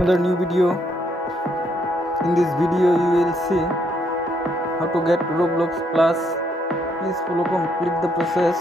another new video. In this video you will see how to get Roblox Plus. Please follow complete the process.